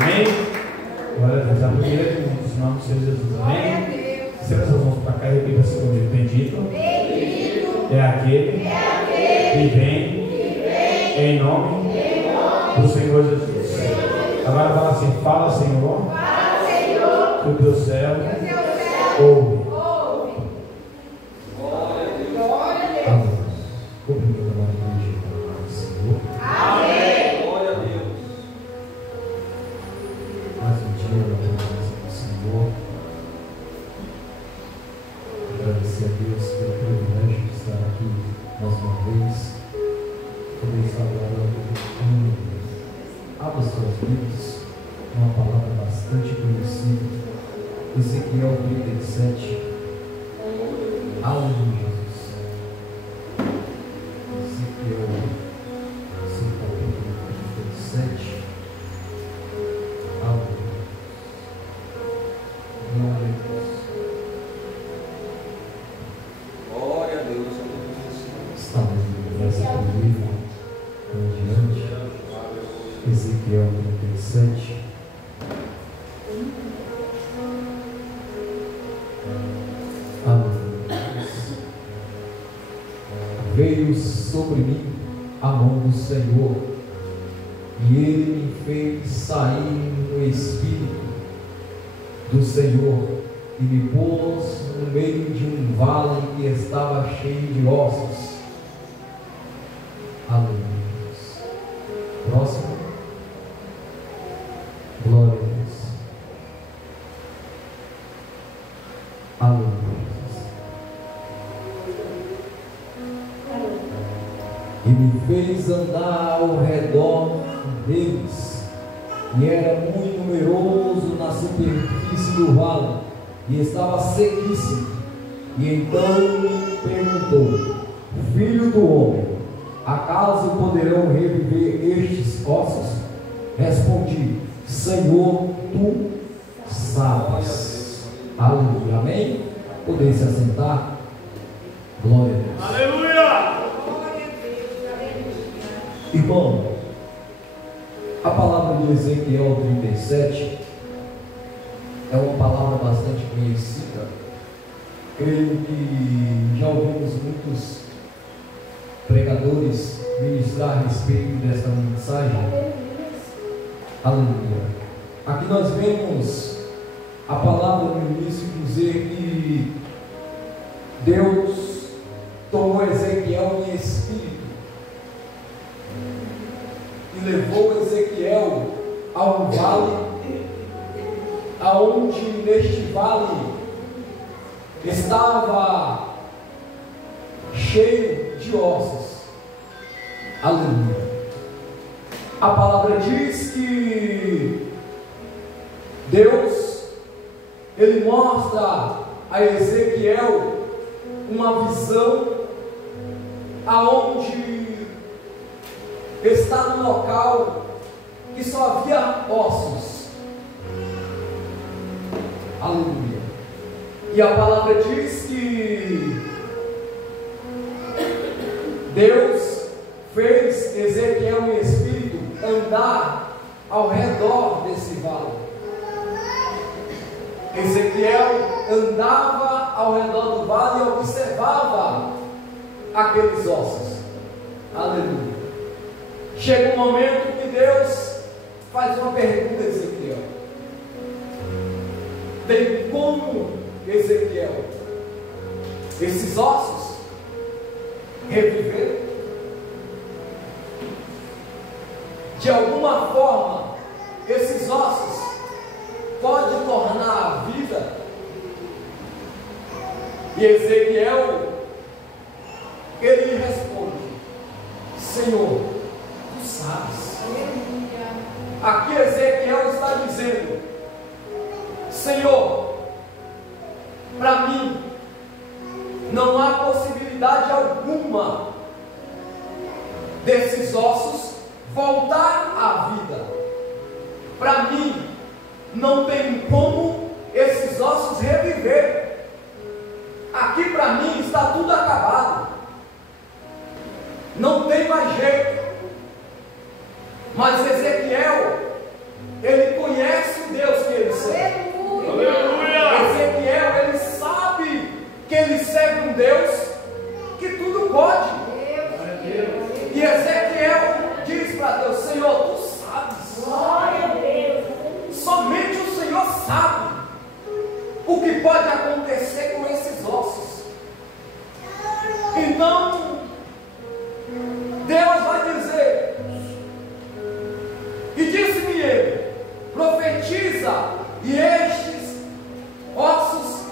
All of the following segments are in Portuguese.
Amém? Glória a Deus. A primeira que nos nomes de Jesus. Amém? Sempre as mãos para cá e repita assim comigo. Bendito é aquele que vem em nome do Senhor Jesus. Agora fala assim: fala, Senhor, que o teu servo ouve. Uma palavra bastante conhecida, Ezequiel 37. Aleluia, Jesus. Ezequiel, capítulo 37. Aleluia. Glória a Deus. Está lendo essa primeira em diante. Ezequiel 37. Veio sobre mim a mão do Senhor, e Ele me fez sair no Espírito do Senhor, e me pôs no meio de um vale que estava cheio de ossos. Aleluia. Próximo. Glória a Deus. Aleluia. E me fez andar ao redor deles, e era muito numeroso na superfície do vale, e estava sequíssimo. E então me perguntou: filho do homem, acaso poderão reviver estes ossos? Respondi: Senhor, tu sabes. Aleluia. Amém? Poder se assentar. Glória a Deus. Aleluia. Irmão, a palavra de Ezequiel 37 é uma palavra bastante conhecida. Creio que já ouvimos muitos pregadores ministrar a respeito desta mensagem. Aleluia. Aqui nós vemos a palavra no início dizer que Deus tomou Ezequiel em espírito e levou Ezequiel a um vale, aonde neste vale estava cheio de ossos. Aleluia. A palavra diz que Deus, Ele mostra a Ezequiel uma visão aonde está no local que só havia ossos. Aleluia. E a palavra diz que Deus fez Ezequiel em espírito andar ao redor desse vale. Ezequiel andava ao redor do vale e observava aqueles ossos. Aleluia. Chega um momento que Deus faz uma pergunta a Ezequiel: tem como, Ezequiel, esses ossos reviver? De alguma forma, esses ossos podem tornar a vida? E Ezequiel, ele responde: Senhor, tu sabes. Aqui Ezequiel está dizendo: Senhor, para mim não há possibilidade alguma desses ossos voltar à vida. Para mim não tem como esses ossos reviver. Aqui para mim está tudo acabado, não tem mais jeito. Mas Ezequiel, ele conhece profetiza, e estes ossos,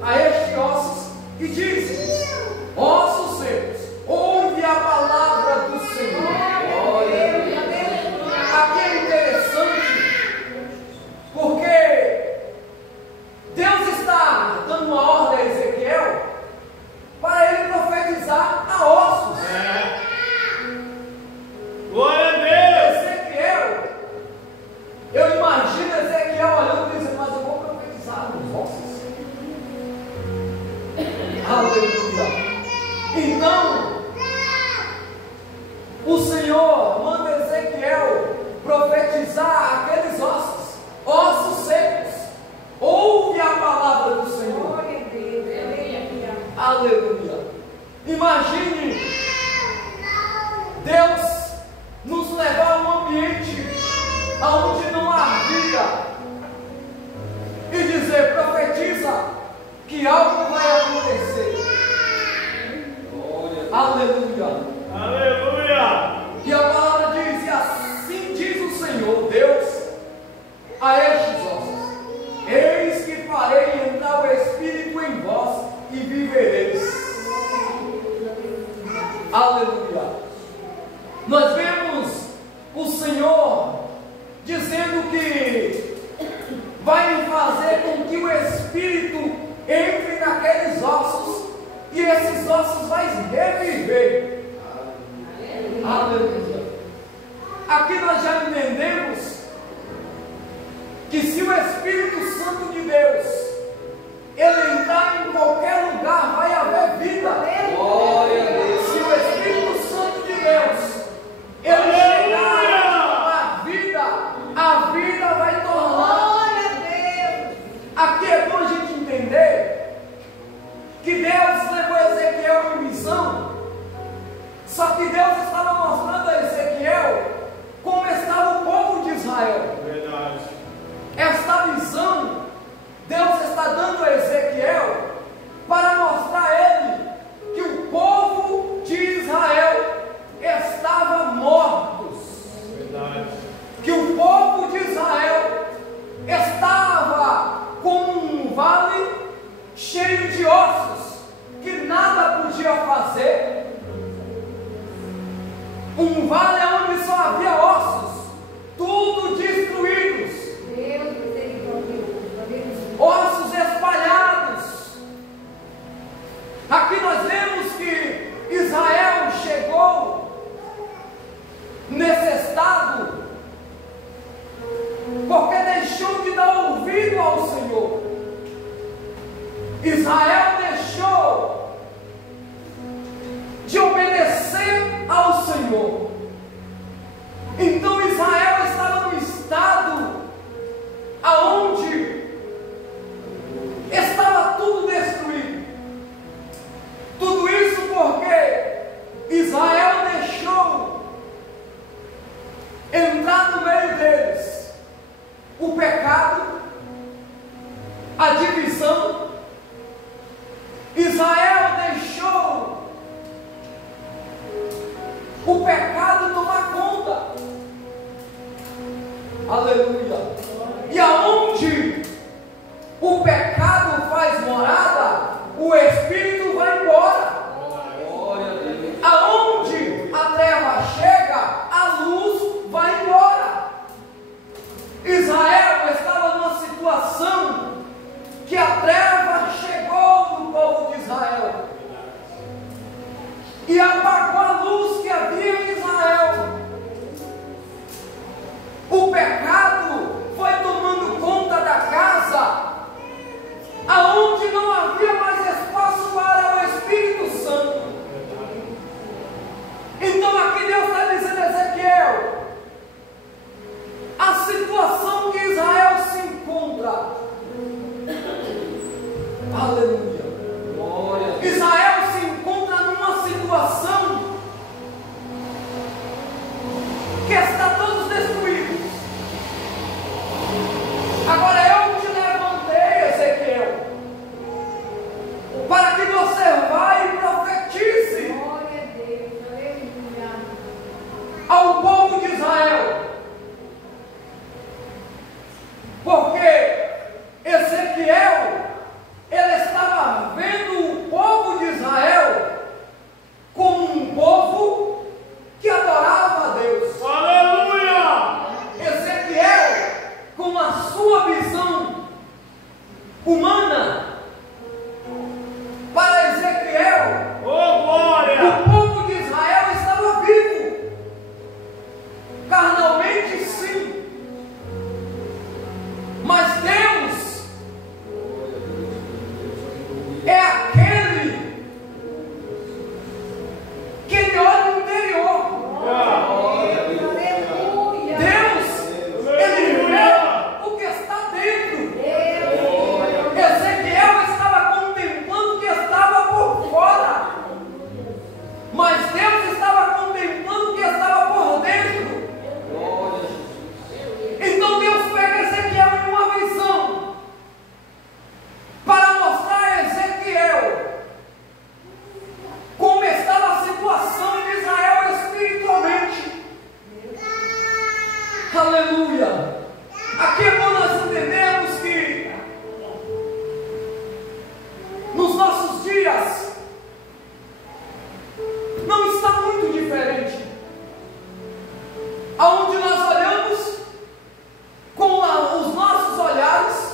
a estes ossos, e diz: ossos secos, ouve a palavra do Senhor. Aqui é interessante, porque Deus está dando uma ordem a Ezequiel para ele profetizar a ossos. Glória a Deus! Ezequiel, eu imagino Ezequiel olhando e dizendo: mas eu vou profetizar nos ossos. Aleluia! Então, o Senhor manda Ezequiel profetizar aqueles ossos, ossos secos. Ouve a palavra do Senhor. Aleluia! Imagine Deus nos levar a um ambiente onde não há vida e dizer: profetiza que algo vai acontecer. Aleluia! Aleluia! E a palavra diz: e assim diz o Senhor Deus a estes ossos: eis que farei entrar o Espírito em vós e vivereis. Aleluia! Nós vemos o Senhor dizendo que vai fazer com que o Espírito entre naqueles ossos e esses ossos vai reviver. Aleluia! Aqui nós já entendemos que se o Espírito Santo de Deus ele entrar em qualquer lugar, vai haver vida. Glória a Deus. Se o Espírito Santo de Deus ele chegar a vida vai tornar. Aqui é bom a gente entender que Deus levou Ezequiel em missão, só que Deus estava mostrando a Ezequiel como estava o povo de Israel. Verdade. Esta visão Deus está dando a Ezequiel para mostrar a ele que o povo de Israel estava mortos. Verdade. Que o povo de Israel estava como um vale cheio de ossos, que nada podia fazer. Um vale onde só havia ossos, tudo destruídos, ossos espalhados. Aqui nós vemos que Israel chegou nesse estado porque deixou de dar ouvido ao Senhor. Israel deixou de obedecer ao Senhor. Então Israel estava no estado aonde estava tudo destruído. Tudo isso porque Israel deixou entrar no meio deles o pecado, a divisão. Israel deixou o pecado tomar conta. Aleluia! E aonde o pecado faz morada, o Espírito vai embora. Aonde a treva chega, a luz vai embora. Israel estava numa situação que a treva chegou no povo de Israel e apagou a luz que havia em Israel. O pecado foi tomando conta da casa, aonde não havia mais espaço para o Espírito Santo. Então aqui Deus está dizendo a Ezequiel a situação que Israel se encontra. Aleluia! Glória. Israel se encontra numa situação que está todos destruídos. Agora eu te levantei, Ezequiel, para que você vá e profetize ao povo de Israel Aleluia! Aqui é quando nós entendemos que nos nossos dias não está muito diferente. Aonde nós olhamos com os nossos olhares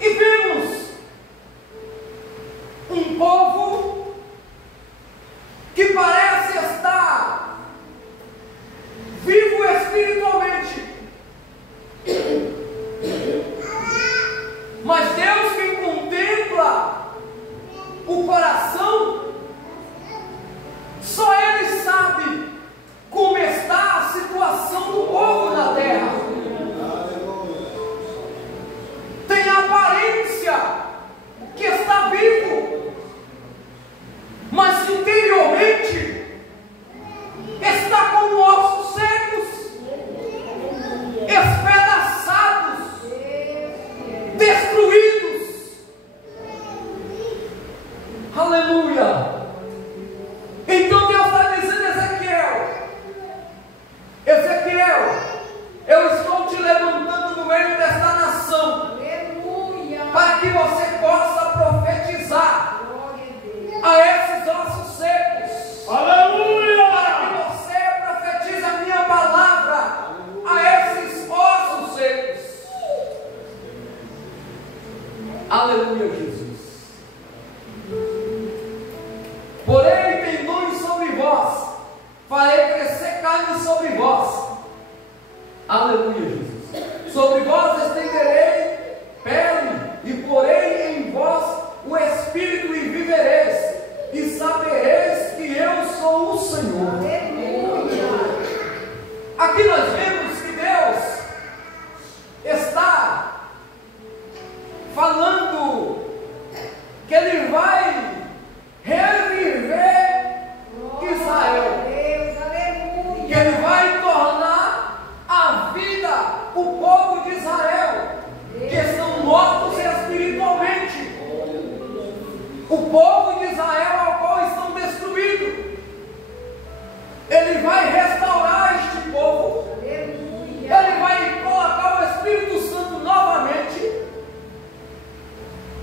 e vemos um povo que parece estar vivo espiritualmente, mas Deus, quem contempla o coração, só Ele sabe como está a situação do povo na terra. Tem a aparência que está vivo, mas interiormente está com ossos secos, espedaçados, destruídos. Aleluia! Então Deus está dizendo: Ezequiel, eu estou te levantando no meio desta nação, aleluia, para que você possa profetizar a esses ossos secos, aleluia, para que você profetize a minha palavra a esses ossos secos. Aleluia, Jesus. Porém, tendões sobre vós, farei crescer carne sobre vós. Aleluia, Jesus. Sobre vós estenderei pele e porei em vós o Espírito e vivereis, e sabereis que eu sou o Senhor. Aleluia. Aqui nós vemos que Deus está falando que Ele vai reviver Israel, que Ele vai tornar a vida, o povo de Israel, que estão mortos espiritualmente, o povo de Israel ao qual estão destruídos. Ele vai restaurar este povo, Ele vai colocar o Espírito Santo novamente,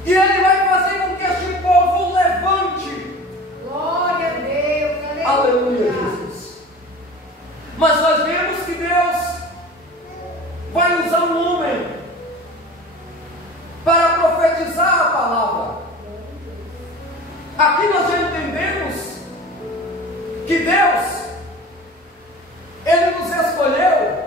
e Ele vai fazer com que este povo levante. Glória a Deus, aleluia, Jesus. Mas nós vemos que Deus vai usar um homem para profetizar a palavra. Aqui nós já entendemos que Deus, Ele nos escolheu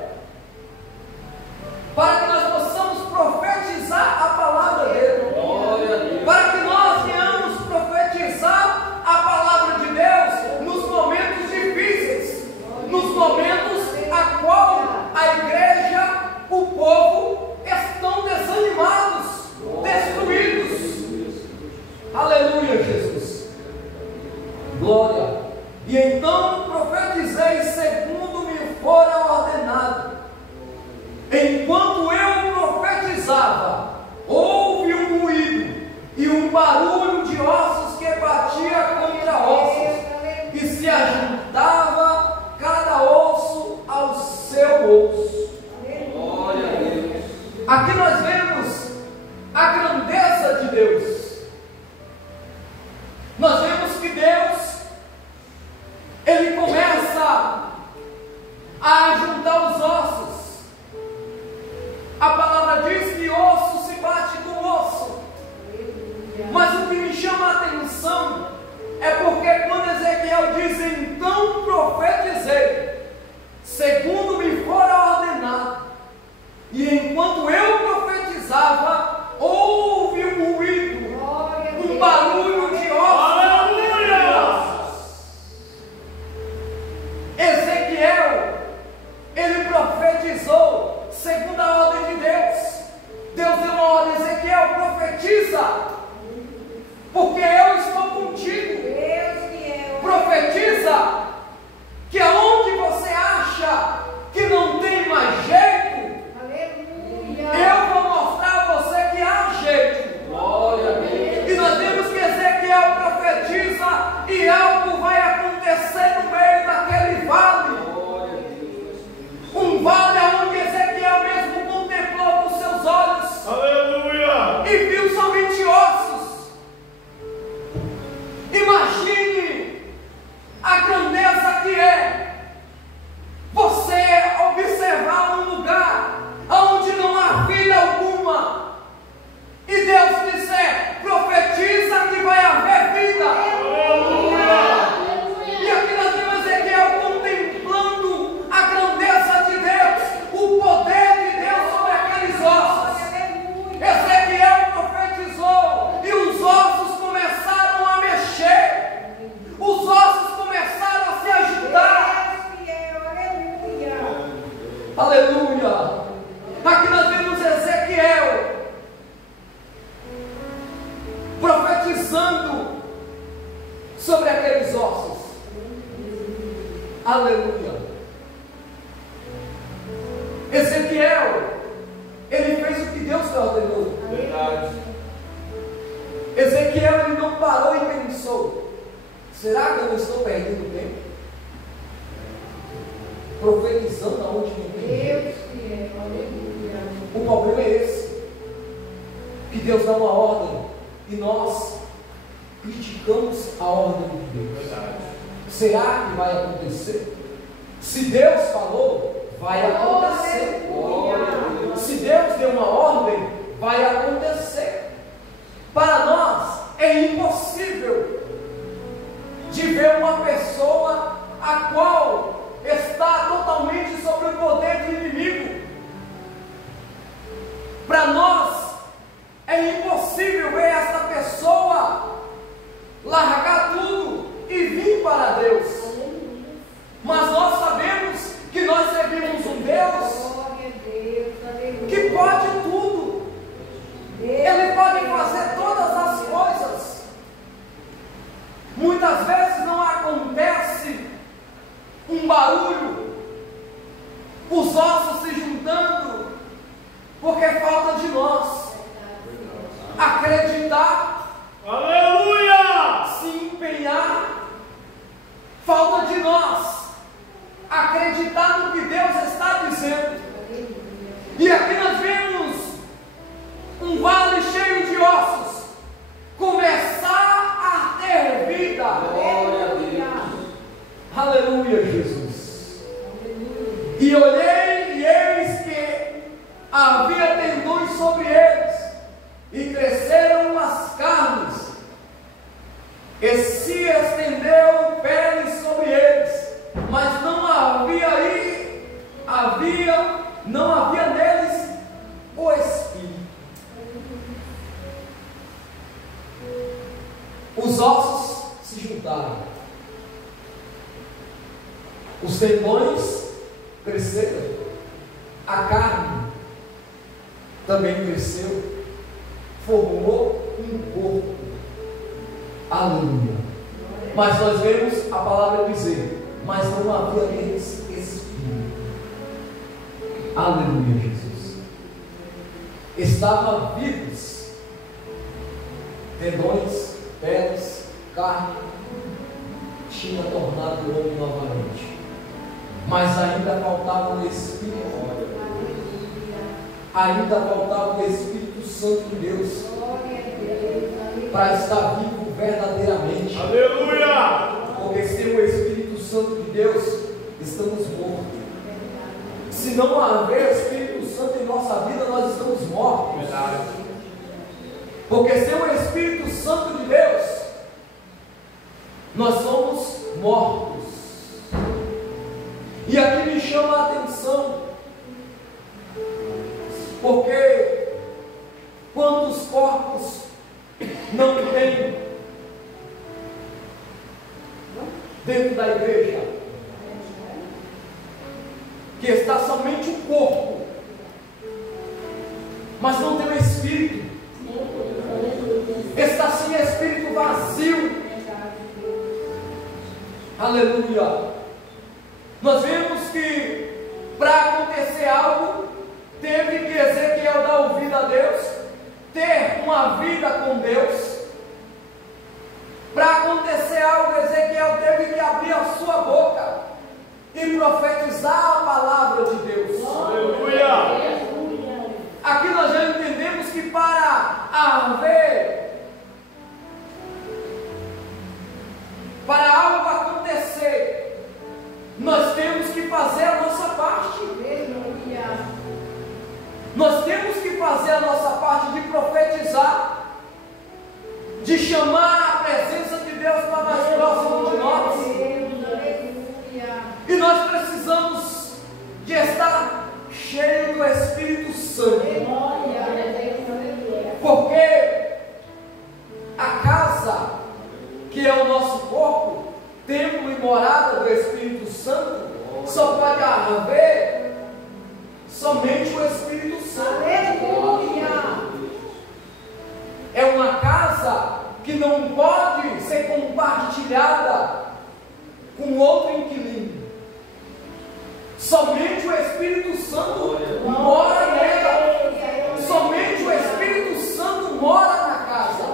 para que nós possamos profetizar a palavra dele, para que nós venhamos profetizar a palavra de Deus nos momentos difíceis, nos momentos a qual a igreja, o povo estão desanimados, destruídos. Aleluia, Jesus. Glória. E então profetizei segundo me fora ordenado. Enquanto eu profetizava, houve um ruído e um barulho de ossos que batia contra ossos, e se ajuntava cada osso ao seu osso. Glória a Deus. Aqui nós vemos a grandeza de Deus. Nós vemos que Deus, Ele começa a juntar os ossos. A palavra diz que osso se bate com osso. Mas o que me chama a atenção é porque quando Ezequiel diz: então profetizei, segundo me fora ordenado, e enquanto eu profetizava, houve um ruído, um barulho de ossos. Ezequiel, ele profetizou segundo a ordem de Deus. Deus deu uma ordem: Ezequiel, profetiza, porque eu estou contigo. Profetiza que aonde você acha que não tem mais jeito, eu vou mostrar a você que há jeito. Glória a Deus. E nós vemos que Ezequiel profetiza e algo vai acontecer no meio daquele vale. Um vale onde Aleluia! Aqui nós vemos Ezequiel profetizando sobre aqueles ossos. Aleluia! Ezequiel, ele fez o que Deus lhe ordenou. Verdade. Ezequiel, ele não parou e pensou: será que eu não estou perdendo tempo profetizando aonde não tem jeito? O problema é esse, que Deus dá uma ordem e nós criticamos a ordem de Deus. Verdade. Será que vai acontecer? Se Deus falou, vai acontecer. Se Deus deu uma ordem, vai acontecer. Para nós é impossível de ver uma pessoa a qual está totalmente sob o poder do inimigo. Para nós é impossível ver esta pessoa largar tudo e vir para Deus. Mas nós sabemos que nós servimos um Deus que pode tudo. Ele pode fazer todas as coisas. Muitas vezes não acontece um barulho, os ossos se juntando, porque falta de nós acreditar, Aleluia! se empenhar, falta de nós acreditar no que Deus está dizendo. E aqui nós vemos um vale cheio de ossos começar a ter vida. Glória a Deus. Aleluia, Jesus. E olhei e eis que havia tendões sobre eles, e cresceram as carnes, e se estendeu pele sobre eles, mas não havia neles o Espírito. Os ossos se juntaram, os tendões cresceram, a carne também cresceu, formou um corpo. Aleluia! Mas nós vemos a palavra dizer: mas não havia neles Espírito. Aleluia, Jesus. Estavam vivos, tendões, peles, carne, tinha tornado o homem novamente, mas ainda faltava o Espírito. Ainda faltava o Espírito Santo de Deus para estar vivo verdadeiramente. Aleluia! Porque sem o Espírito Santo de Deus, estamos mortos. Se não haver o Espírito Santo em nossa vida, nós estamos mortos. Verdade. Porque sem o Espírito Santo de Deus, nós somos mortos. E aqui me chama a atenção, porque quantos corpos não tem dentro da igreja, que está somente o corpo, mas não tem o Espírito, está sem Espírito, vazio. Aleluia! Nós vemos que para acontecer algo, teve que Ezequiel dar ouvido a Deus, ter uma vida com Deus. Para acontecer algo, Ezequiel teve que abrir a sua boca e profetizar a palavra de Deus. Aleluia! Aqui nós já entendemos que para algo acontecer, nós temos que fazer a nossa parte. Nós temos que fazer a nossa parte de profetizar, de chamar a presença de Deus para mais próximo de nós. E nós precisamos de estar cheio do Espírito Santo. Porque a casa, que é o nosso corpo, templo e morada do Espírito Santo, só pode haver Somente o Espírito Santo. Aleluia. É uma casa que não pode ser compartilhada com outro inquilino. Somente o Espírito Santo mora nela. Somente o Espírito Santo mora na casa.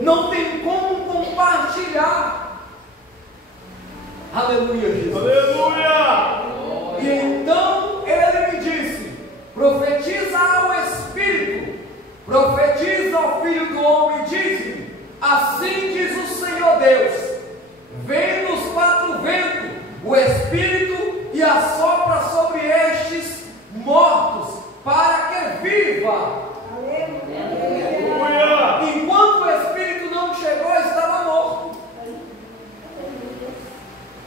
Não tem como compartilhar. Aleluia, Jesus. Aleluia! E então ele me disse: profetiza ao Espírito, profetiza ao Filho do Homem e diz-lhe: assim diz o Senhor Deus, vem nos quatro ventos o Espírito e assopra sobre estes mortos, para que viva. Aleluia! Enquanto o Espírito não chegou, estava morto.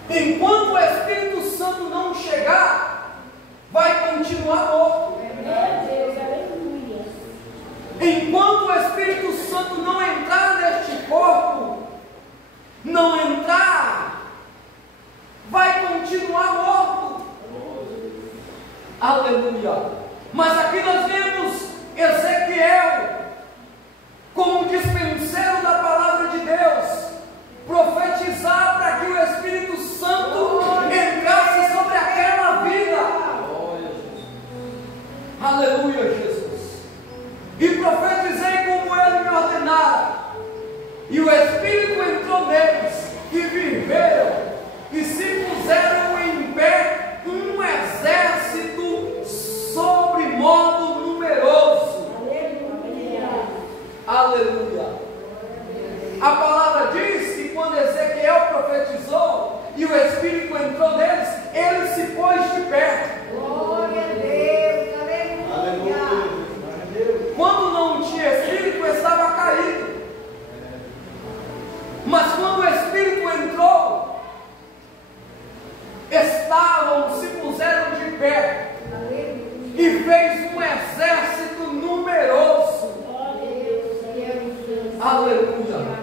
Enquanto o Espírito Santo não chegar, vai continuar morto. Enquanto o Espírito Santo não entrar neste corpo, não entrar, vai continuar morto. Aleluia. Mas aqui nós vemos Ezequiel como dispenseiro da palavra de Deus, profetizar para que o Espírito Santo entrasse sobre aquela vida. Aleluia, Jesus. E profetizei como ele me ordenara, e o Espírito entrou neles, e viveram, e se puseram em pé um exército sobre modo numeroso. Aleluia. A palavra diz que quando Ezequiel profetizou e o Espírito entrou neles, ele se pôs de pé. Glória a Deus, aleluia. Quando não tinha Espírito, estava caído. Mas quando o Espírito entrou, se puseram de pé. E fez um exército numeroso. Aleluia.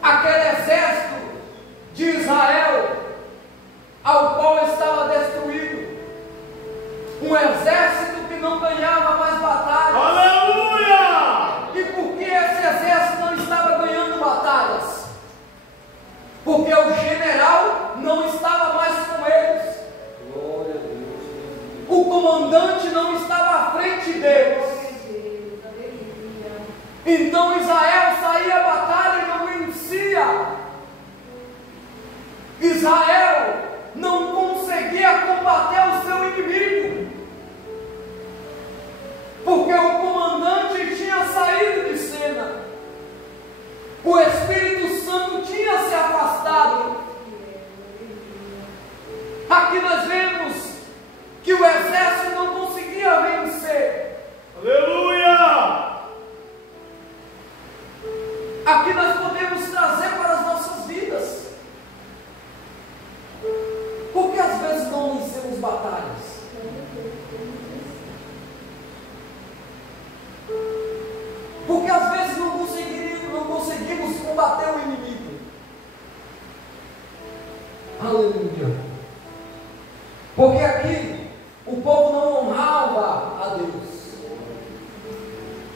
Aquele exército de Israel, ao qual estava destruído, um exército que não ganhava mais batalhas. Aleluia! E por que esse exército não estava ganhando batalhas? Porque o general não estava mais com eles. O comandante não estava à frente deles. Então Israel saía à batalha e não vencia. Israel não conseguia combater o seu inimigo, porque o comandante tinha saído de cena, o Espírito Santo tinha se afastado. Aqui nós vemos que o exército não conseguia vencer. Aleluia! Aqui nós podemos trazer para as nossas vidas. Porque às vezes não vencemos batalhas. Porque às vezes não conseguimos combater o inimigo. Aleluia. Porque aqui o povo não honrava a Deus.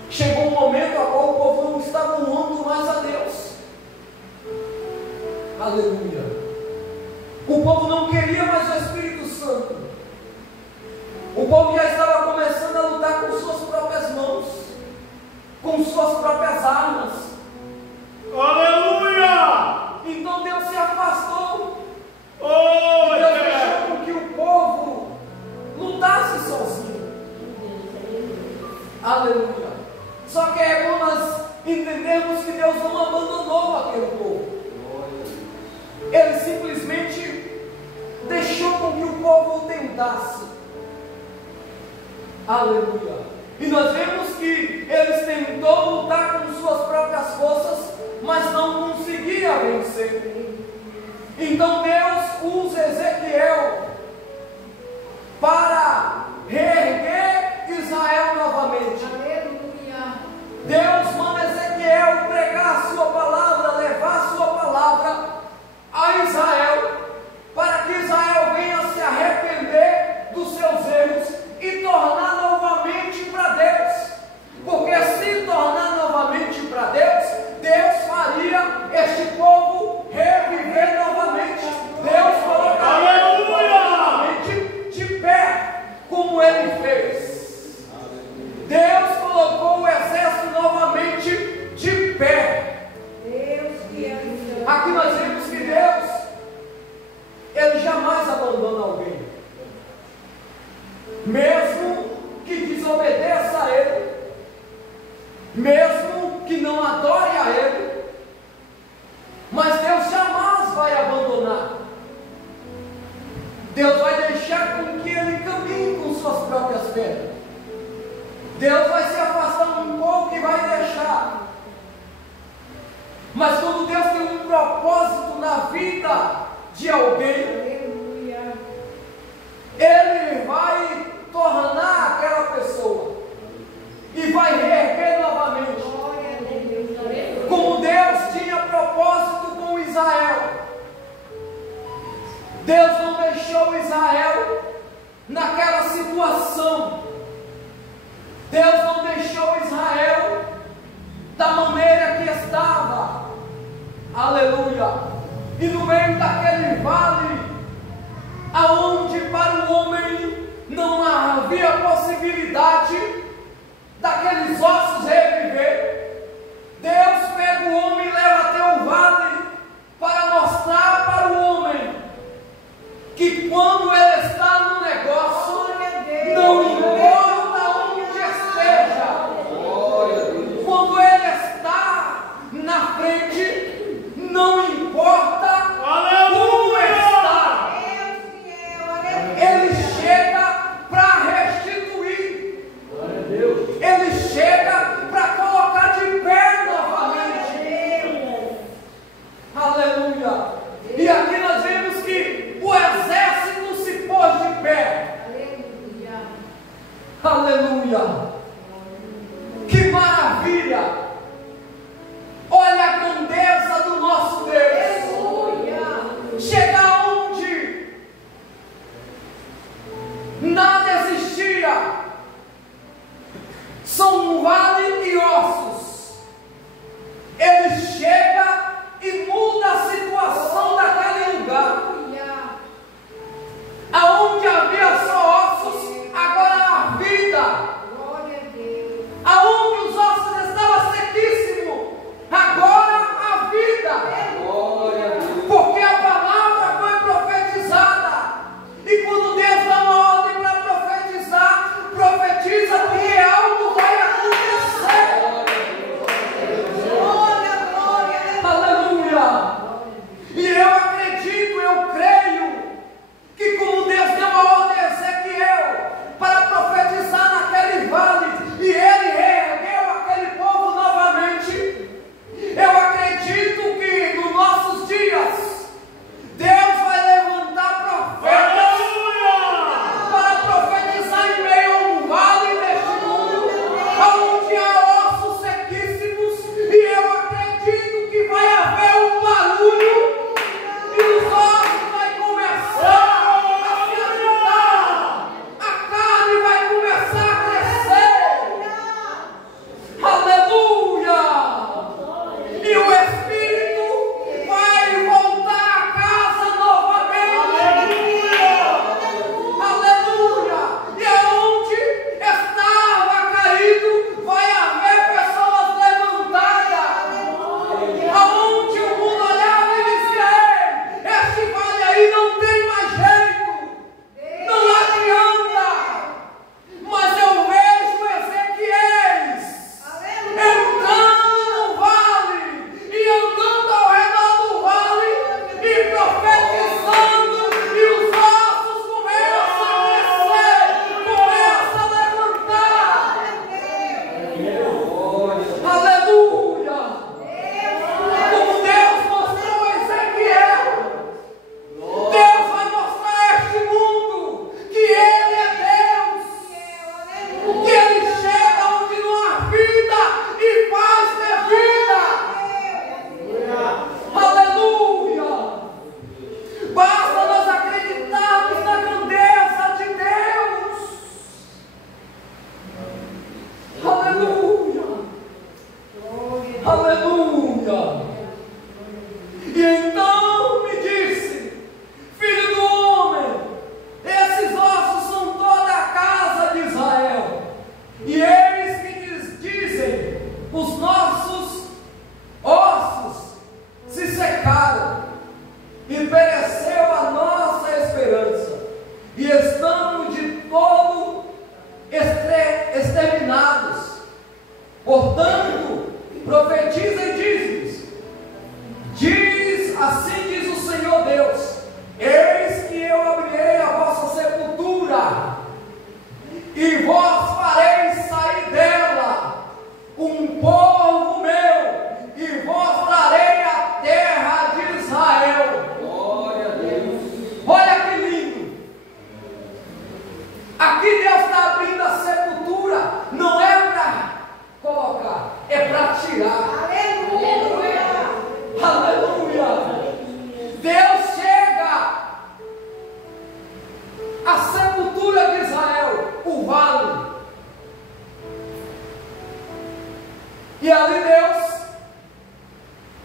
Chegou um momento a qual o povo não estava honrando mais a Deus. Aleluia. O povo não queria mais o Espírito Santo. O povo já estava começando a lutar com suas próprias mãos, com suas próprias armas. Aleluia! Então Deus se afastou. Oh, Deus deixou com que o povo lutasse sozinho. Aleluia. Só que é bom nós entendermos que Deus não abandonou aquele povo. Ele simplesmente deixou com que o povo o tentasse. Aleluia. E nós vemos que eles tentou lutar com suas próprias forças, mas não conseguia vencer. Então Deus usa Ezequiel para reerguer Israel novamente. Deus manda Ezequiel pregar a sua palavra, levar a sua palavra a Israel, para que Israel venha se arrepender dos seus erros e mesmo que não adore a Ele, mas Deus jamais vai abandonar. Deus vai deixar com que ele caminhe com suas próprias pernas. Deus vai se afastar um pouco e vai deixar. Mas quando Deus tem um propósito na vida de alguém, Ele vai tornar aquela pessoa e vai reerguer novamente. Como Deus tinha propósito com Israel. Deus não deixou Israel naquela situação. Deus não deixou Israel da maneira que estava. Aleluia. E no meio daquele vale, aonde para o homem não havia possibilidade daqueles ossos reviver, Deus pega o homem e leva até o vale para mostrar para o homem que quando ele está no negócio, não importa onde esteja, quando ele está na frente, não importa como está, ele chega para restituir, ele chega para colocar de pé novamente. Aleluia. E aqui nós vemos que o exército se pôs de pé. Aleluia. Que maravilha. Olha a grandeza do nosso Deus. Chega aonde nada existia. São um vale e ossos. Ele chega e muda a situação daquele lugar. Aonde havia só ossos, agora há vida. Aonde os ossos estavam sequíssimos, agora há vida. Porque a palavra foi profetizada. E quando Deus dá uma ordem para profetizar, profetiza porque algo vai acontecer. Aleluia. E eu acredito, eu creio que como Deus deu uma ordem a Ezequiel para profetizar naquele vale e ele reergueu aquele povo novamente, eu acredito que nos nossos dias Deus vai levantar profetas para profetizar em meio a um vale deste mundo, onde há ossos sequíssimos, e eu acredito que vai haver um barulho e os ossos vai começar. Aleluia! E o Espírito vai voltar a casa novamente. Aleluia! E aonde estava caído, vai haver pessoas levantadas. Aonde o mundo olhava e dizia: ei, este vale aí não tem mais jeito, não adianta. Mas eu vejo Ezequiel entrando no vale e andando ao redor do vale e profetizando, e os ossos começam a crescer, começam a levantar. Aleluia. Como Deus mostrou a Ezequiel, Deus vai mostrar a este mundo que Ele é Deus, que Ele chega onde não há vida e faz ter vida. Aleluia. Basta nós acreditarmos na grandeza de Deus. Aleluia. Aleluia. E então me disse: filho do homem, esses ossos são toda a casa de Israel. E eles que dizem: os nossos ossos se secaram e pereceu a nossa esperança, e estamos de todo exterminados. Portanto, profetiza e diz, assim diz o Senhor Deus: eis que eu abrirei a vossa sepultura, e vós fareis sair dela um povo meu, e vós trarei a terra de Israel. Glória a Deus. Olha que lindo! Aqui Deus está abrindo a sepultura, não é para colocar, é para tirar. Aleluia. Aleluia! Deus chega à sepultura de Israel, o vale, e ali Deus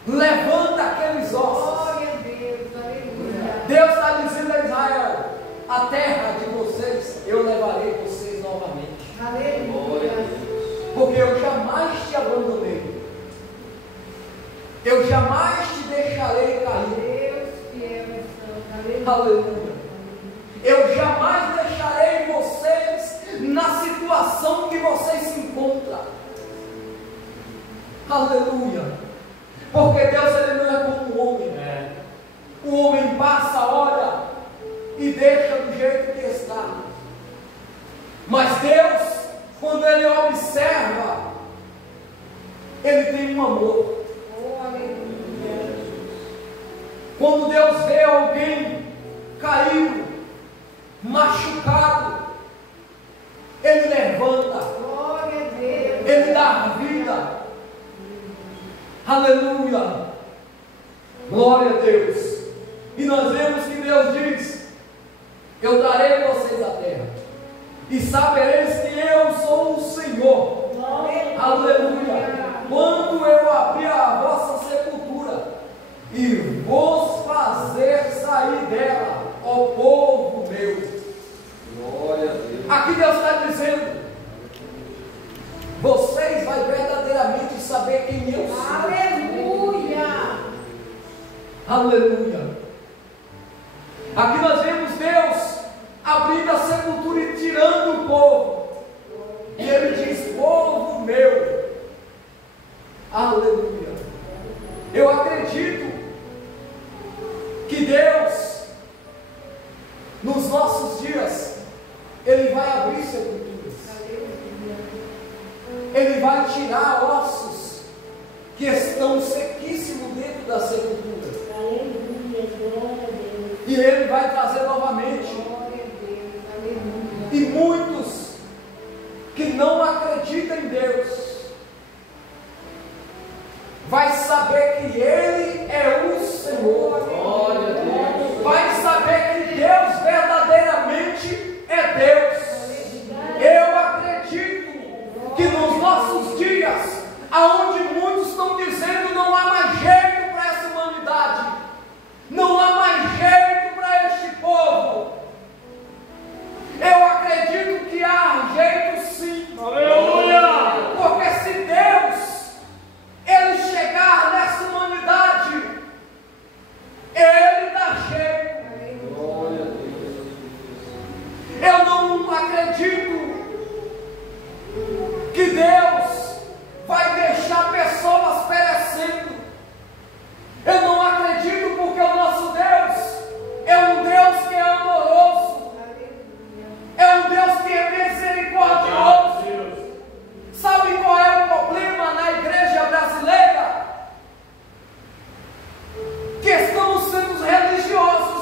levanta aqueles ossos. Glória a Deus. Aleluia. Deus está dizendo a Israel: a terra de vocês eu levarei vocês novamente, Aleluia. porque eu jamais te abandonei, eu jamais te deixarei cair. Deus fiel e santo. Aleluia. Aleluia. Eu jamais deixarei vocês na situação que vocês se encontram. Aleluia. Porque Deus, ele não é como o homem. O homem passa, olha e deixa do jeito que está. Mas Deus, quando ele observa, ele tem um amor. Oh, aleluia. Quando Deus vê alguém caído, machucado, ele levanta, Glória a Deus. ele dá vida. Aleluia. Glória a Deus. E nós vemos que Deus diz: eu darei vocês a terra, e sabereis que eu sou o Senhor. Aleluia. Quando eu abrir a vossa sepultura e vos fazer sair dela, ó povo meu. Glória a Deus. Aqui Deus está dizendo: vocês vão verdadeiramente saber quem eu sou. Aleluia. Aleluia. Aqui nós vemos Deus abrindo a sepultura e tirando o povo. E ele diz: povo meu. Aleluia. Eu acredito que Deus, nos nossos dias, ele vai abrir sepulturas. Ele vai tirar ossos que estão sequíssimos dentro da sepultura. Aleluia. Glória a Deus. E ele vai trazer novamente. Glória a Deus. Aleluia. E muitos que não acreditam em Deus vai saber que Ele é o Senhor. Glória a Deus. Vai saber que Deus verdadeiramente é Deus. Eu acredito que nos nossos dias, aonde muitos estão dizendo não há mais jeito para essa humanidade, não há mais jeito para este povo, eu acredito que há jeito sim. Aleluia! Porque se Deus ele chegar nessa humanidade, ele dá jeito. Glória a Deus. Eu não acredito que Deus vai deixar pessoas perecendo. Eu não acredito, porque o nosso Deus é um Deus que é amoroso, é um Deus que é misericordioso. Sabe qual é o problema na igreja brasileira? Que estamos sendo religiosos.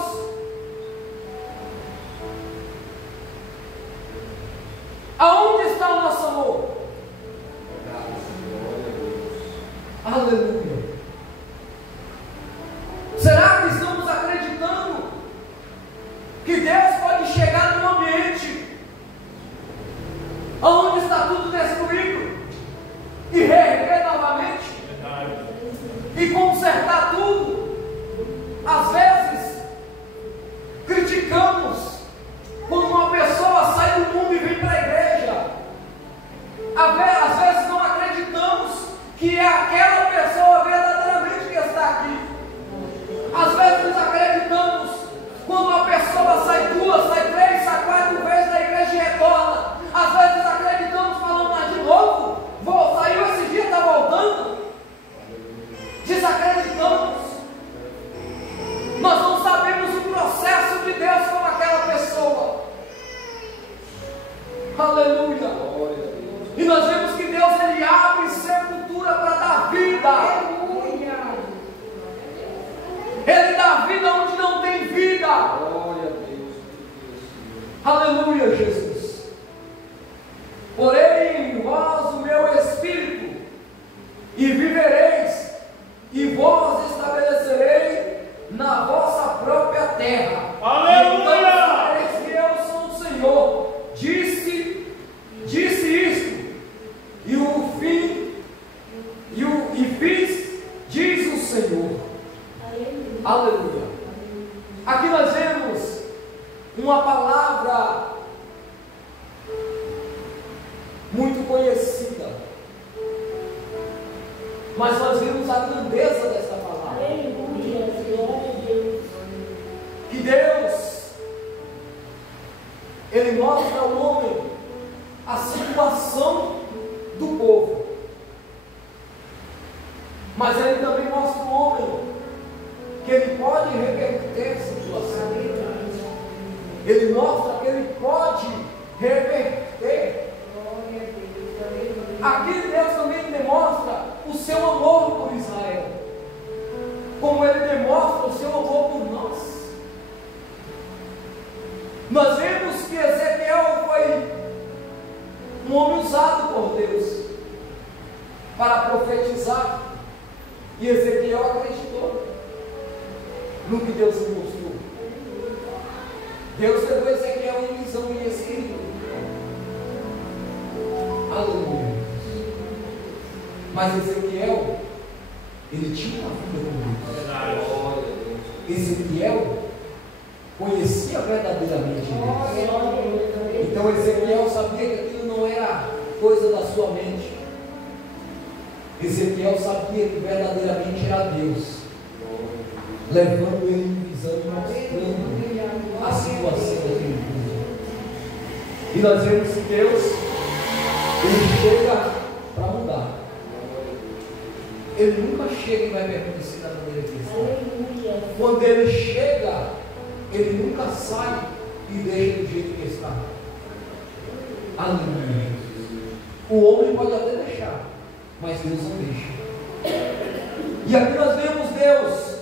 Aonde está o nosso amor? Aleluia. Será que estamos acreditando que Deus pode chegar num ambiente onde está tudo destruído e reerguer novamente e consertar tudo? Às vezes criticamos quando uma pessoa sai do mundo e vem para a igreja. Às vezes não acreditamos que é aquela pessoa verdadeiramente que está aqui. Às vezes acreditamos quando uma pessoa sai 2, sai 3, sai 4 vezes da igreja e retorna. Às vezes acreditamos falando: mas de novo, saiu esse dia, está voltando. Aleluia. Glória a Deus. E nós vemos que Deus, Ele abre sepultura para dar vida. Ele dá vida onde não tem vida. Glória a Deus. Aleluia, Jesus. Porém em vós o meu espírito, e vivereis, e vós estabelecerei na vossa própria terra. Aleluia! Então sabereis que eu sou o Senhor. Disse isto, e o fim, e fiz, diz o Senhor. Aleluia. Aqui nós vemos uma palavra muito conhecida, mas nós vemos a grandeza dessa palavra. Que Deus, Ele mostra ao homem a situação do povo, mas Ele também mostra ao homem que Ele pode reverter a situação. Ele mostra que Ele pode reverter. Aqui Deus também demonstra o seu amor por Israel, como Ele demonstra o seu amor por nós. Nós vemos que Ezequiel foi um homem usado por Deus para profetizar, e Ezequiel acreditou no que Deus lhe mostrou. Deus levou Ezequiel em visão e espírito. Aleluia. Mas Ezequiel, ele tinha uma vida com Deus. Glória a Deus. Ezequiel conhecia verdadeiramente Deus. Então Ezequiel sabia que aquilo não era coisa da sua mente. Ezequiel sabia que verdadeiramente era Deus, levando ele em visão e mostrando a situação daquele povo. E nós vemos que Deus, Ele chega para mudar. Ele nunca chega e vai permanecer da maneira que está. Quando Ele chega, Ele nunca sai e deixa do jeito que está. Aleluia. O homem pode até deixar, mas Deus não deixa. E aqui nós vemos Deus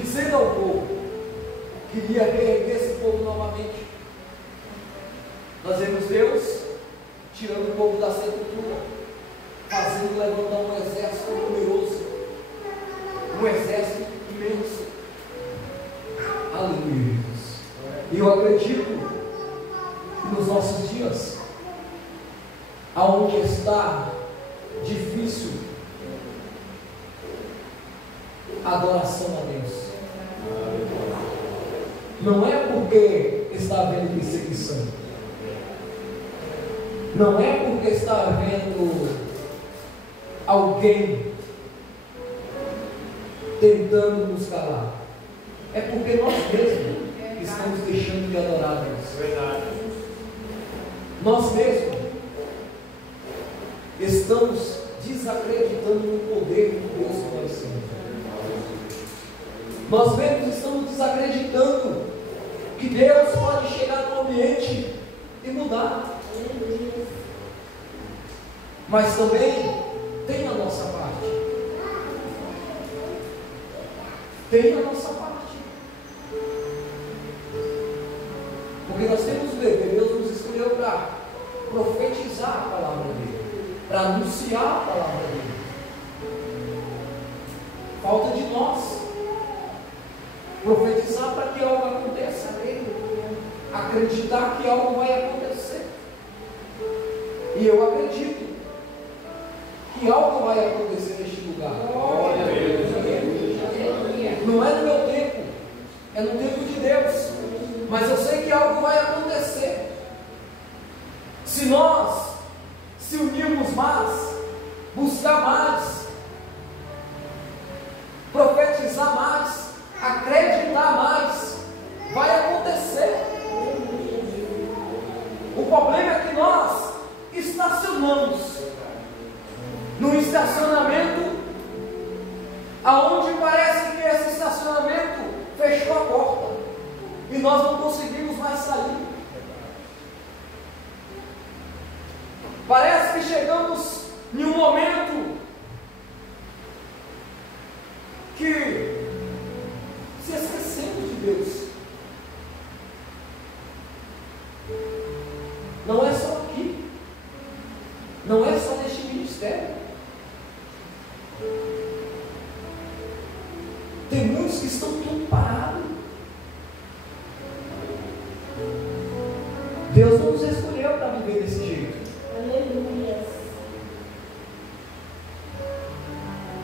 dizendo ao povo que queria reerguer esse povo novamente. Nós vemos Deus tirando o povo da sepultura, fazendo levantar um exército numeroso, um exército imenso. Aleluia. E eu acredito que nos nossos dias, aonde está difícil a adoração a Deus, não é porque está havendo perseguição, não é porque está havendo alguém tentando nos calar, é porque nós mesmos estamos deixando de adorar a Deus. Verdade. Nós mesmos estamos desacreditando no poder de Deus que nós somos. Nós mesmos estamos desacreditando que Deus pode chegar no ambiente e mudar. Mas também tem a nossa parte. Tem a nossa parte. Porque nós temos o dever, Deus nos escolheu para profetizar a palavra dele, para anunciar a palavra dele. Falta de nós profetizar para que algo aconteça, acreditar que algo vai acontecer. E eu acredito que algo vai acontecer neste lugar. Glória a Deus. Não é no meu tempo, é no tempo de Deus. Mas eu sei que algo vai acontecer. Se nós se unirmos mais, buscar mais, profetizar mais, acreditar mais, vai acontecer. O problema é que nós estacionamos num estacionamento aonde parece que esse estacionamento fechou a porta e nós não conseguimos mais sair. que chegamos em um momento que se esquecemos de Deus. Não é só aqui, não é só neste ministério. Tem muitos que estão tudo parados. Deus não nos escolheu para viver desse jeito. Aleluia.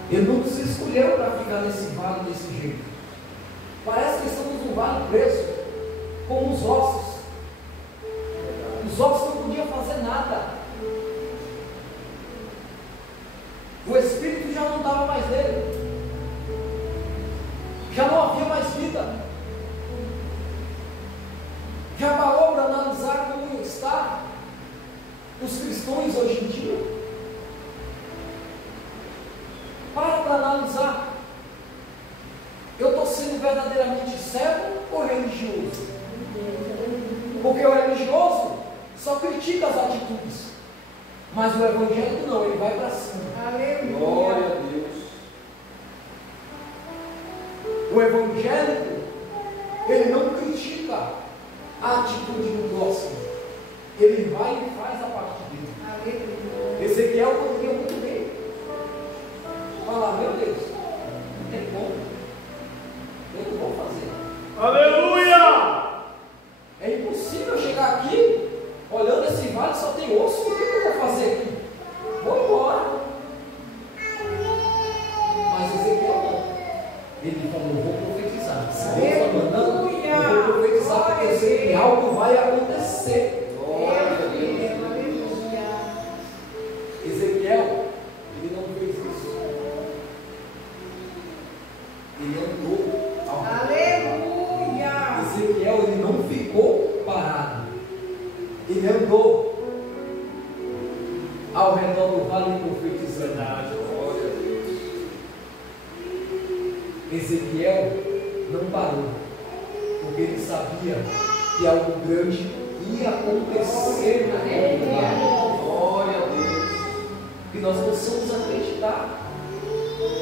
Ele não nos escolheu para ficar nesse vale desse jeito. Parece que estamos num vale preso, como os ossos. Os ossos não podiam fazer nada. O Espírito já não estava mais nele. Já não havia mais vida. Já parou para analisar como está os cristãos hoje em dia? Para analisar. Eu estou sendo verdadeiramente cego ou religioso? Porque o religioso só critica as atitudes, mas o evangélico não, ele vai para cima. Glória a Deus. O evangélico, ele não critica a atitude do próximo, ele vai e faz a parte dele. Ezequiel poderia muito bem falar: meu Deus, não tem como, eu não vou fazer. Aleluia! É impossível chegar aqui, olhando esse vale, só tem osso, o que eu vou fazer aqui? Vou embora. Mas Ezequiel não. Ele falou: eu vou profetizar. Se Deus está mandando, eu vou profetizar, porque eu sei que algo vai acontecer. Glória a Deus. Ezequiel, ele não fez isso. Ele andou ao redor. Ezequiel, ele não ficou parado. Ele andou ao redor do vale profetizando. Glória a Deus. Ezequiel não parou, porque ele sabia que algo grande ia acontecer naquele lugar. Glória a Deus. Que nós possamos acreditar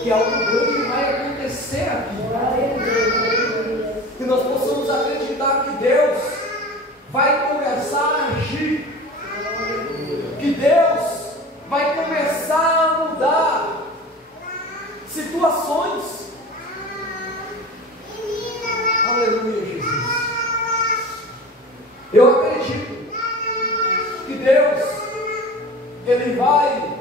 que algo grande vai acontecer aqui. Que nós possamos acreditar que Deus vai começar a agir. Que Deus vai começar a mudar situações. Aleluia, Jesus. Eu acredito que Deus, Ele vai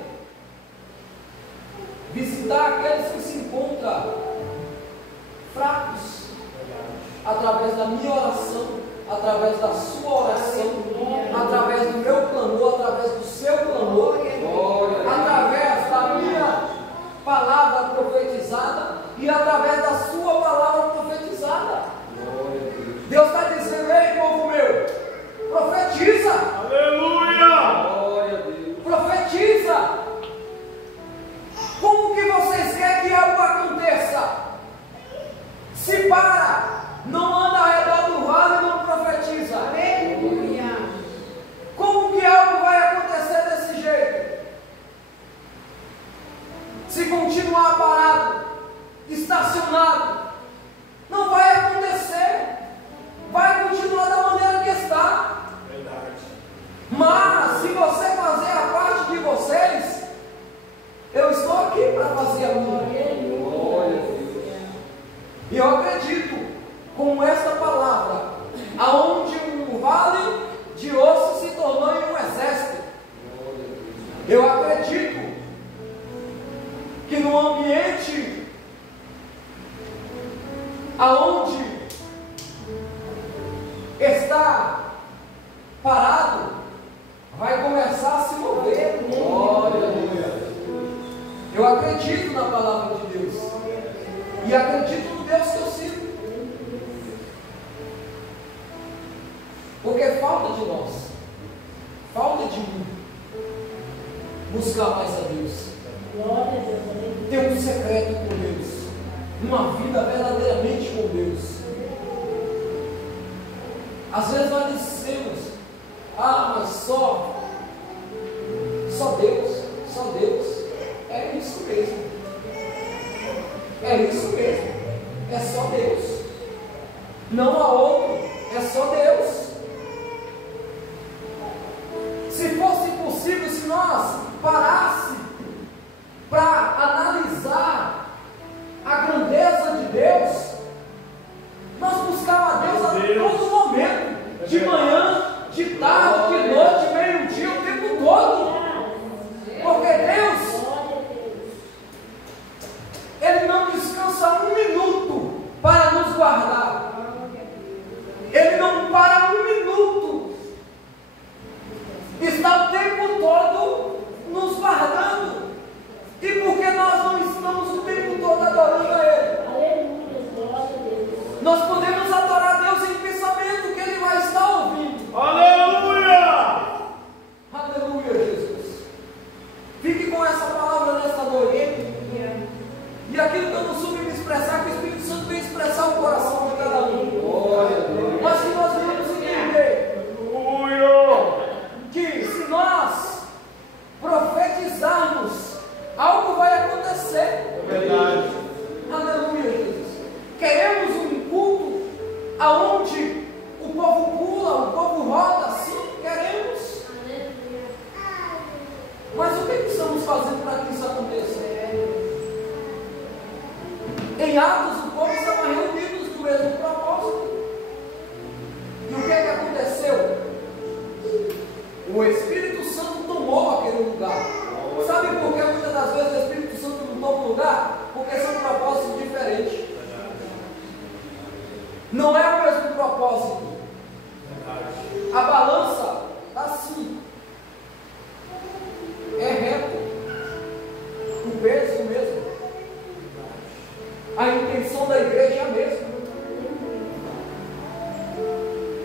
visitar aqueles que se encontram fracos, através da minha oração, através da sua oração, através do meu clamor, através do seu clamor, através da minha palavra profetizada e através da sua palavra profetizada. Deus está dizendo: ei, povo meu, profetiza. Aleluia! Glória a Deus. Profetiza. Como que vocês querem que algo aconteça? Se para, não anda ao redor do vale e não profetiza. Como que algo vai acontecer desse jeito? Se continuar parado, estacionado, não vai acontecer. Vai continuar da maneira que está. Verdade. Mas se você fazer a parte de vocês, eu estou aqui para fazer a minha. Glória a Deus. E eu acredito, com esta palavra, aonde um vale de osso se tornou em um exército. Eu acredito que no ambiente aonde está parado, vai começar a se mover. Glória a Deus. Eu acredito na palavra de Deus. E acredito no Deus que eu sirvo. Porque falta de nós, falta de mim, buscar mais a Deus. Ter um secreto com Deus. Uma vida verdadeiramente com Deus. Às vezes nós dizemos: ah, mas só Deus. Não há outro, é só Deus. Se fosse possível, se nós parássemos para analisar a grandeza de Deus, nós buscávamos a Deus a todo momento, de manhã, de tarde, de noite, meio-dia, o tempo todo. Porque Deus, Ele não descansa um minuto para nos guardar. Ele não para um minuto. Está o tempo todo nos guardando. E por que nós não estamos o tempo todo adorando a Ele? Nós podemos adorar a Deus em pensamento, que Ele vai estar ouvindo. Aleluia! Aleluia, Jesus. Fique com essa palavra nesta noite. E aquilo que eu não soube me expressar, que o Espírito Santo vem expressar o coração de cada um. Mas que nós devemos entender que se nós profetizarmos, algo vai acontecer. É verdade. Aleluia, Jesus. Queremos um culto aonde o povo pula, o povo roda, sim, queremos. Mas o que estamos fazendo para que isso aconteça? Em Atos, o povo estava reunidos no mesmo propósito. E o que aconteceu? O Espírito Santo tomou aquele lugar. Sabe por que muitas das vezes o Espírito Santo não toma o lugar? Porque são propósitos diferentes. Não é o mesmo propósito. A balança está assim. É reto. O peso mesmo. A intenção da igreja é a mesma.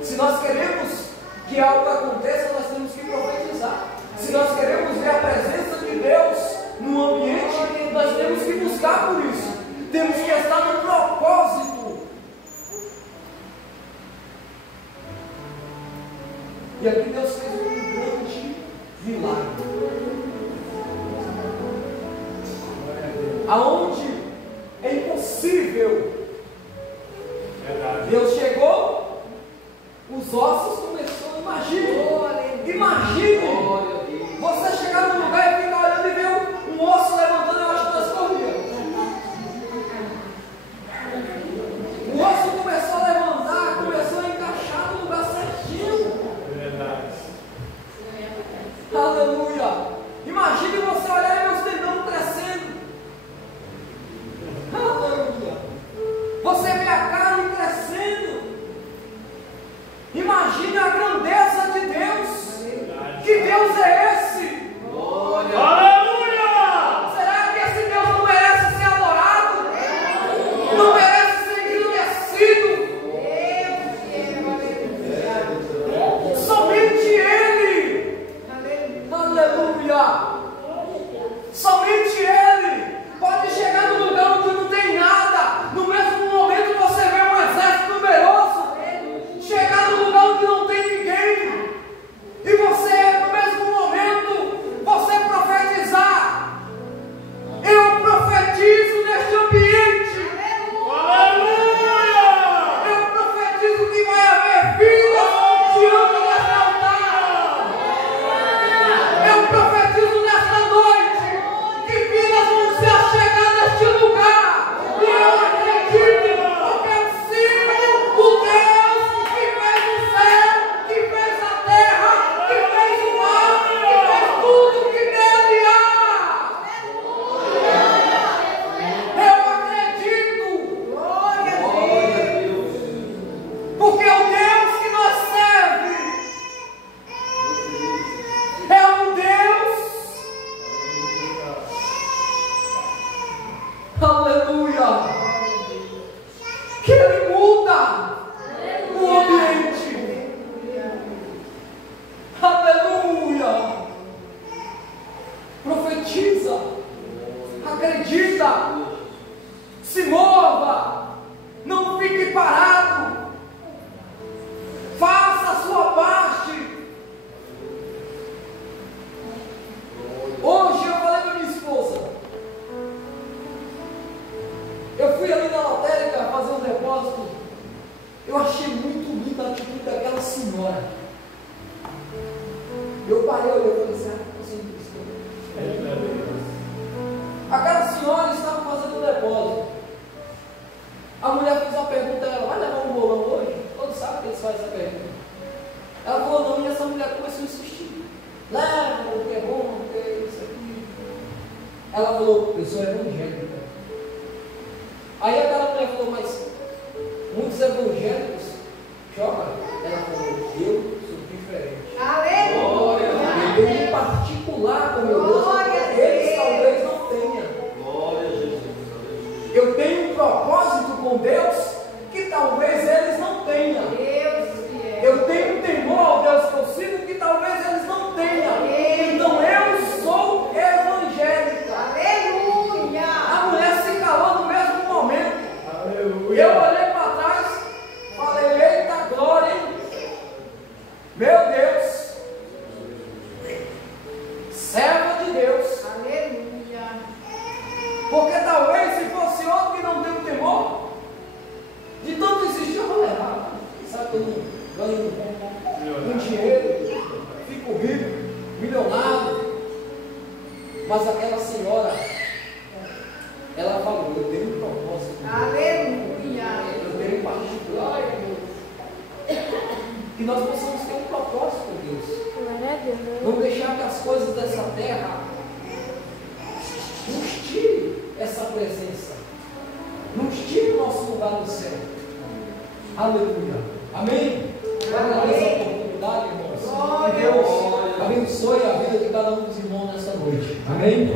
Se nós queremos que algo aconteça, nós temos que profetizar. Se nós queremos ver a presença de Deus no ambiente, nós temos que buscar por isso. Temos que estar no propósito. E aqui Deus fez um grande milagre. Aonde é impossível. Deus chegou, os ossos começaram. Imagine você chegar num lugar e ficar olhando e ver um osso levantando embaixo das corridas. O osso começou a levantar, começou a encaixar no lugar certinho. Aleluia. Imagine você olhar e os tendões crescendo. Aleluia. Você vê a carne crescendo. Imagine a grandeza de Deus. Que Deus é esse? Aleluia! Será que esse Deus não merece ser adorado? Não merece ser engrandecido? Somente Ele. Aleluia! Somente Ele pode chegar num lugar onde não tem nada. No mesmo momento você vê um exército numeroso chegar num lugar onde não tem ninguém. E você, no mesmo momento, você profetizar. Eu profetizo neste ambiente. Aleluia! Eu profetizo que vai haver vida diante desse altar. Eu profetizo nesta noite que vidas vão se achegar neste lugar. E eu acredito, porque eu sirvo o Deus que fez o céu, que fez a terra, que fez o mar, que fez tudo que nele há. Eu acredito. Porque o Deus que nós servemos é um Deus. Aleluia. Que Ele muda o ambiente. Aleluia. Profetiza. Acredita. Se mova. Não fique parado. Faça a sua parte. Hoje eu falei com a minha esposa. Eu fui ali na lotérica fazer um depósito. Eu parei, olhei e falei assim, estou sendo cristão. Aquela senhora estava fazendo um depósito. A mulher fez uma pergunta a ela, vai levar um bolão hoje? Todos sabem que eles fazem essa pergunta. Ela falou não, e essa mulher começou a insistir. Leva, porque é bom, porque é isso aqui. Ela falou, eu sou evangélica. Aí aquela mulher falou, mas muitos evangélicos jogam. Ela falou, eu sou diferente. Aleluia. Eu tenho um particular com meu Deus, que eles talvez não tenham. Glória a Jesus. Eu tenho um propósito com Deus que talvez eles não tenham. Deus fiel. Eu tenho um temor ao Deus que eu sirvo que talvez eles não tenham. Então eu sou evangélica. Aleluia. A mulher se calou no mesmo momento. Aleluia. Eu olhei para trás, falei, eita glória, hein? Meu Deus. Serva de Deus. Aleluia. Porque talvez se fosse outro que não tem o temor, de tanto insistir, eu vou levar. Sabe que eu não ganho um dinheiro, fico rico, milionário. Mas aquela senhora, ela falou, eu tenho um propósito. Aleluia. Eu tenho um particular. Que nós possamos ter um propósito com Deus. Glória a Deus. Não deixar que as coisas dessa terra nos tire essa presença. Nos tire o nosso lugar no céu. Aleluia. Amém? Agradeço a oportunidade, irmãos. Que Deus abençoe a vida de cada um dos irmãos nessa noite. Amém?